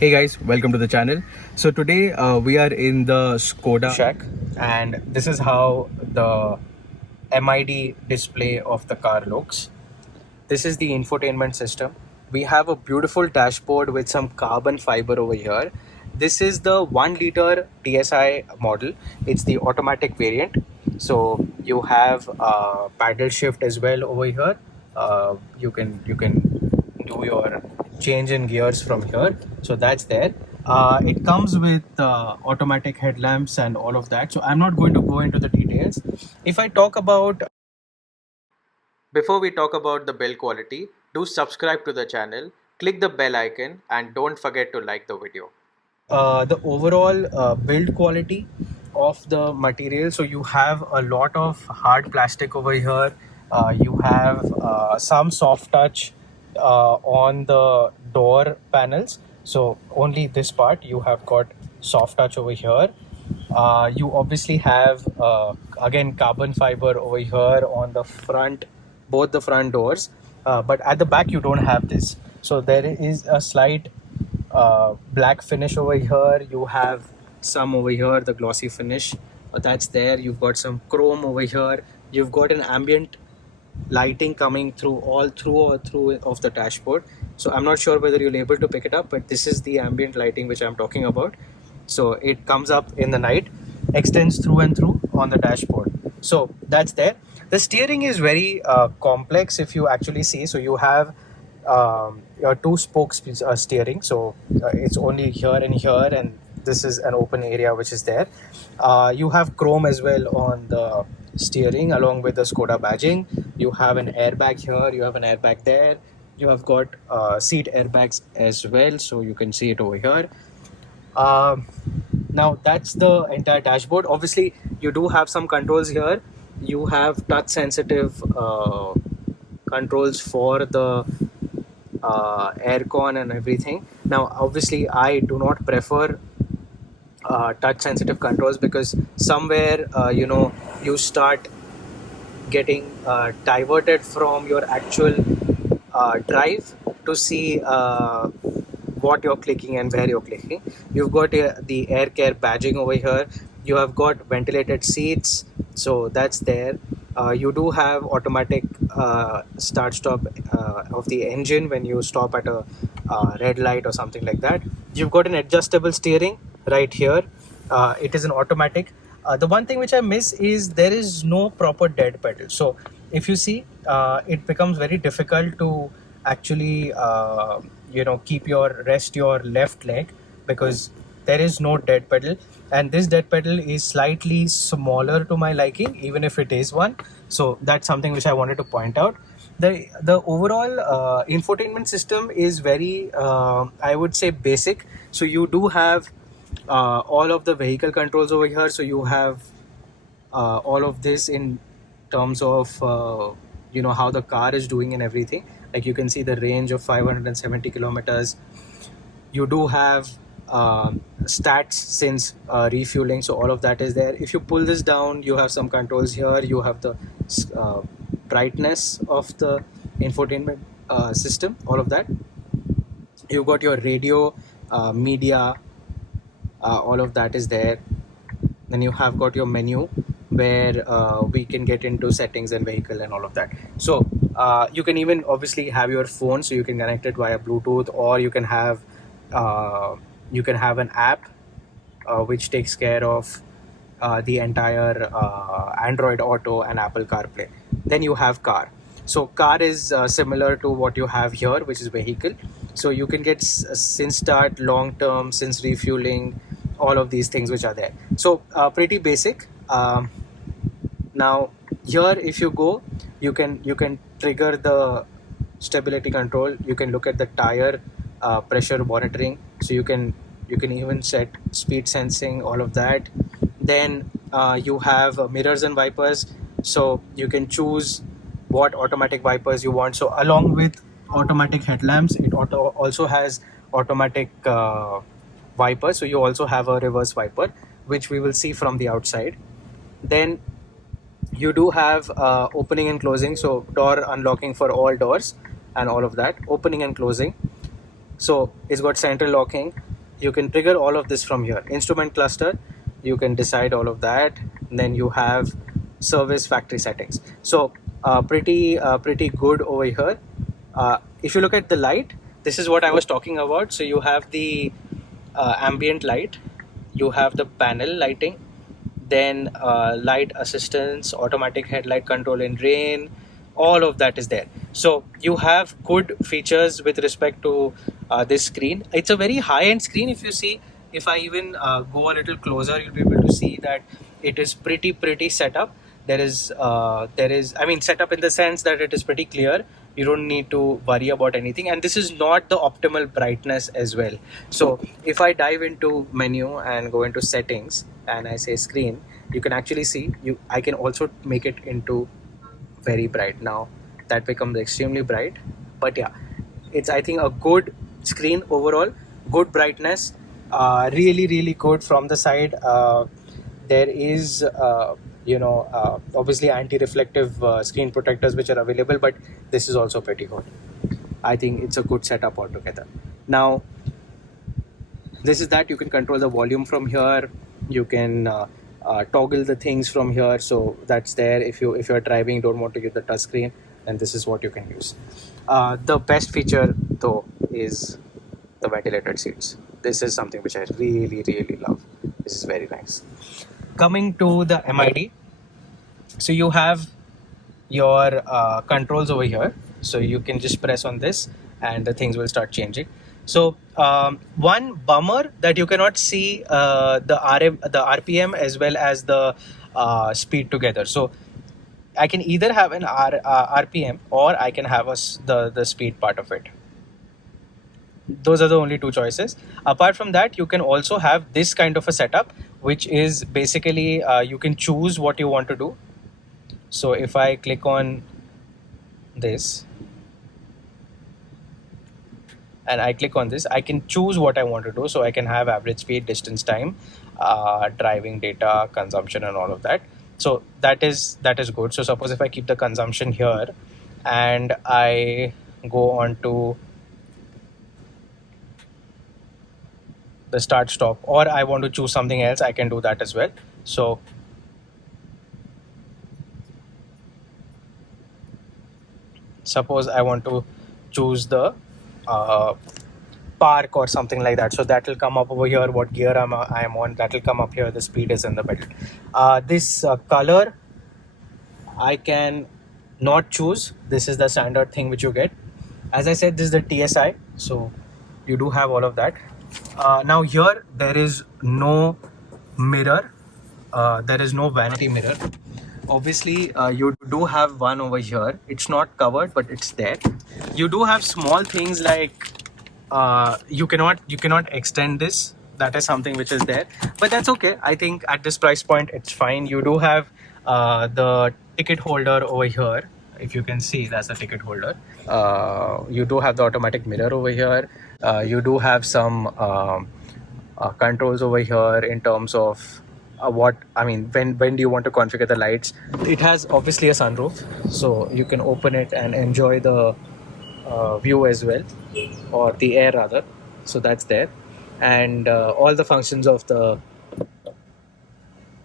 Hey guys, welcome to the channel. So today we are in the SKODA KUSHAQ, and this is how the MID display of the car looks. This is the infotainment system. We have a beautiful dashboard with some carbon fiber over here. This is the 1 liter TSI model. It's the automatic variant. So you have paddle shift as well over here. You can do your change in gears from here. So that's there. It comes with automatic headlamps and all of that. So I'm not going to go into the details. If I talk about Before we talk about the build quality, do subscribe to the channel, click the bell icon, and don't forget to like the video. The overall build quality of the material, so you have a lot of hard plastic over here. You have some soft touch on the door panels, so only this part you have got soft touch over here. You obviously have again carbon fiber over here on the front, both the front doors, but at the back you don't have this. So there is a slight black finish over here. You have some over here, the glossy finish, that's there. You've got some chrome over here. You've got an ambient lighting coming through all through of the dashboard. So I'm not sure whether you'll able to pick it up, but this is the ambient lighting which I'm talking about. So it comes up in the night, extends through and through on the dashboard. So that's there. The steering is very complex if you actually see. So you have your two spokes steering. So it's only here and here, and this is an open area which is there. You have chrome as well on the steering along with the SKODA badging. You have an airbag here, you have an airbag there. You have got seat airbags as well, so you can see it over here. Now that's the entire dashboard. Obviously you do have some controls here. You have touch sensitive controls for the aircon and everything. Now obviously I do not prefer touch sensitive controls, because somewhere you start getting diverted from your actual drive to see what you're clicking and where you're clicking. You've got the air care badging over here. You have got ventilated seats, so that's there. You do have automatic start stop of the engine when you stop at a red light or something like that. You've got an adjustable steering right here. It is an automatic. The one thing which I miss is there is no proper dead pedal. So if you see, it becomes very difficult to actually keep your left leg, because there is no dead pedal, and this dead pedal is slightly smaller to my liking, even if it is one. So that's something which I wanted to point out. The overall infotainment system is very I would say basic. So you do have all of the vehicle controls over here. So you have all of this in terms of how the car is doing and everything. Like you can see the range of 570 kilometers. You do have stats since refueling, so all of that is there. If you pull this down, you have some controls here. You have the brightness of the infotainment system, all of that. You've got your radio, media, all of that is there. Then you have got your menu where we can get into settings and vehicle and all of that. So you can even obviously have your phone, so you can connect it via Bluetooth, or you can have an app which takes care of the entire Android Auto and Apple CarPlay. Then you have car. So car is similar to what you have here, which is vehicle. So you can get since start, long term, since refueling, all of these things which are there. So pretty basic. Now here, if you go, you can trigger the stability control. You can look at the tire pressure monitoring. So you can even set speed sensing, all of that. Then you have mirrors and wipers, so you can choose what automatic wipers you want. So along with automatic headlamps, it also has automatic wipers. So you also have a reverse wiper, which we will see from the outside. Then you do have opening and closing, so door unlocking for all doors and all of that, opening and closing. So it's got central locking. you can trigger all of this from here. Instrument cluster, you can decide all of that. And then you have service factory settings. So pretty good over here. If you look at the light, this is what I was talking about. So you have the ambient light, you have the panel lighting, then light assistance, automatic headlight control in rain, all of that is there. So you have good features with respect to this screen. It's a very high-end screen. If you see, if I even go a little closer, you'll be able to see that it is pretty set up. There is I mean, set up in the sense that it is pretty clear. You don't need to worry about anything, and this is not the optimal brightness as well. So if I dive into menu and go into settings and I say screen, you can actually see I can also make it into very bright. Now that becomes extremely bright, but yeah, it's, I think, a good screen overall, good brightness, really good from the side. There is obviously anti-reflective screen protectors which are available, but this is also pretty good. I think it's a good setup altogether. Now this is that you can control the volume from here. You can toggle the things from here, so that's there. If you're driving, don't want to use the touch screen, and this is what you can use. The best feature though is the ventilated seats. This is something which I really love. This is very nice. Coming to the MID, so you have your controls over here, so you can just press on this and the things will start changing. So one bummer that you cannot see the RPM as well as the speed together. So I can either have an RPM or I can have the speed part of it. Those are the only two choices. Apart from that, you can also have this kind of a setup, which is basically you can choose what you want to do. So if I click on this and I click on this, I can choose what I want to do. So I can have average speed, distance, time, driving data, consumption, and all of that. So that is good. So suppose if I keep the consumption here and I go on to the start stop, or I want to choose something else, I can do that as well. So suppose I want to choose the park or something like that, so that will come up over here. What gear I am on, that will come up here. The speed is in the middle. This color I can not choose. This is the standard thing which you get. As I said, this is the TSI, so you do have all of that. Now here there is no mirror, there is no vanity mirror. Obviously you do have one over here. It's not covered, but it's there. You do have small things like you cannot extend this. That is something which is there, but that's okay. I think at this price point it's fine. You do have the ticket holder over here. If you can see, that's the ticket holder. You do have the automatic mirror over here. You do have some controls over here in terms of when do you want to configure the lights. It has obviously a sunroof, so you can open it and enjoy the view as well, or the air rather. So that's there, and all the functions of the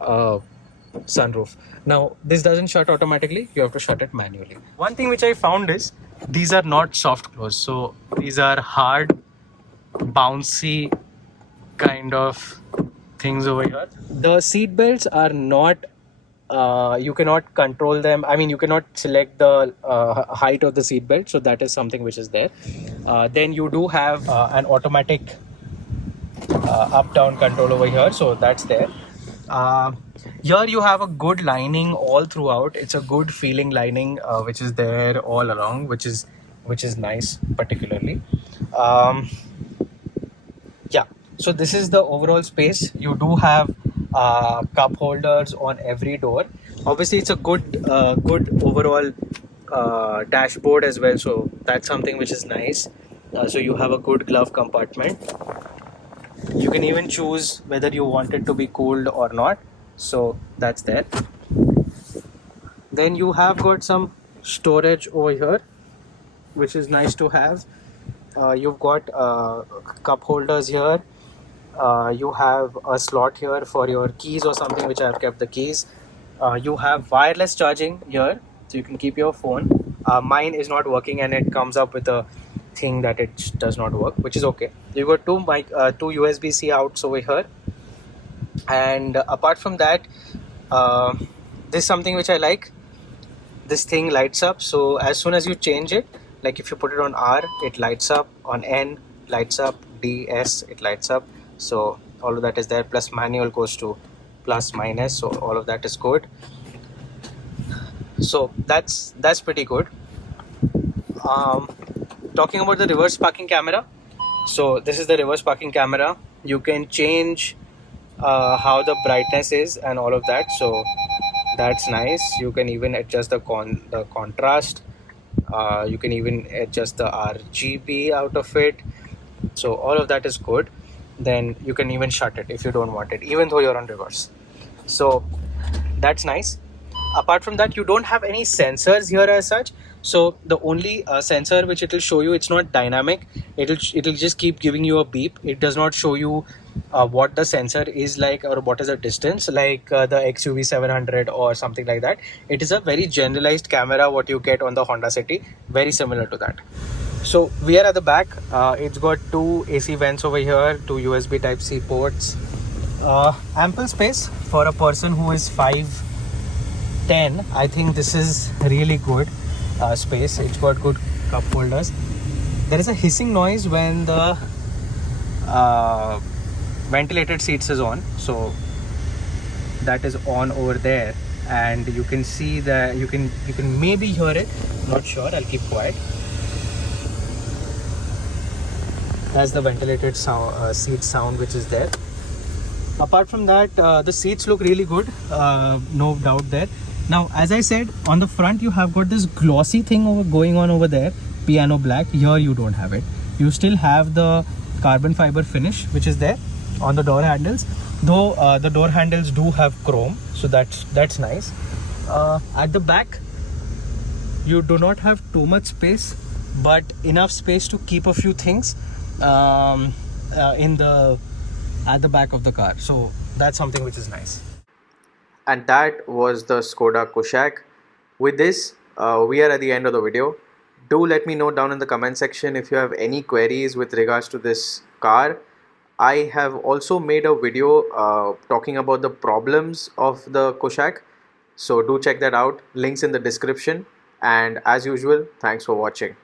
sunroof. Now this doesn't shut automatically, you have to shut it manually. One thing which I found is these are not soft close, so these are hard, bouncy kind of things over here. The seat belts are not you cannot control them. I mean, you cannot select the height of the seat belt, so that is something which is there. Then you do have an automatic up down control over here, so that's there. Here you have a good lining all throughout. It's a good feeling lining which is there all along, which is nice particularly. Yeah, so this is the overall space. You do have cup holders on every door. Obviously it's a good overall dashboard as well, so that's something which is nice. So you have a good glove compartment. You can even choose whether you want it to be cooled or not, so that's there. Then you have got some storage over here, which is nice to have. You've got cup holders here. You have a slot here for your keys or something, which I have kept the keys. You have wireless charging here, so you can keep your phone. Mine is not working, and it comes up with a thing that it does not work, which is okay. You got two USB-C outs over here, and apart from that, uh, this is something which I like. This thing lights up, so as soon as you change it, like if you put it on R, it lights up, on N lights up, D, S, it lights up. So all of that is there, plus manual goes to plus minus, so all of that is good. So that's pretty good. Talking about the reverse parking camera, so this is the reverse parking camera. You can change how the brightness is and all of that, so that's nice. You can even adjust the contrast. You can even adjust the RGB out of it, so all of that is good. Then you can even shut it if you don't want it, even though you're on reverse, so that's nice. Apart from that, you don't have any sensors here as such, so the only sensor which it will show you, it's not dynamic. It'll just keep giving you a beep. It does not show you what the sensor is like, or what is the distance, like the XUV 700 or something like that. It is a very generalized camera what you get on the Honda City, very similar to that. So we are at the back. It's got two AC vents over here, two USB type C ports, ample space for a person who is 5'10". I think this is really good space. It's got good cup holders. There is a hissing noise when the ventilated seats is on, so that is on over there, and you can see that you can maybe hear it, not sure. I'll keep quiet. That's the ventilated seat sound which is there. Apart from that, the seats look really good, no doubt there. Now, as I said, on the front you have got this glossy thing going on over there, piano black. Here you don't have it. You still have the carbon fiber finish which is there on the door handles, though the door handles do have chrome, so that's nice. At the back you do not have too much space, but enough space to keep a few things at the back of the car, so that's something which is nice. And that was the SKODA KUSHAQ. With this, we are at the end of the video. Do let me know down in the comment section if you have any queries with regards to this car. I have also made a video talking about the problems of the KUSHAQ, so do check that out. Links in the description, and as usual, thanks for watching.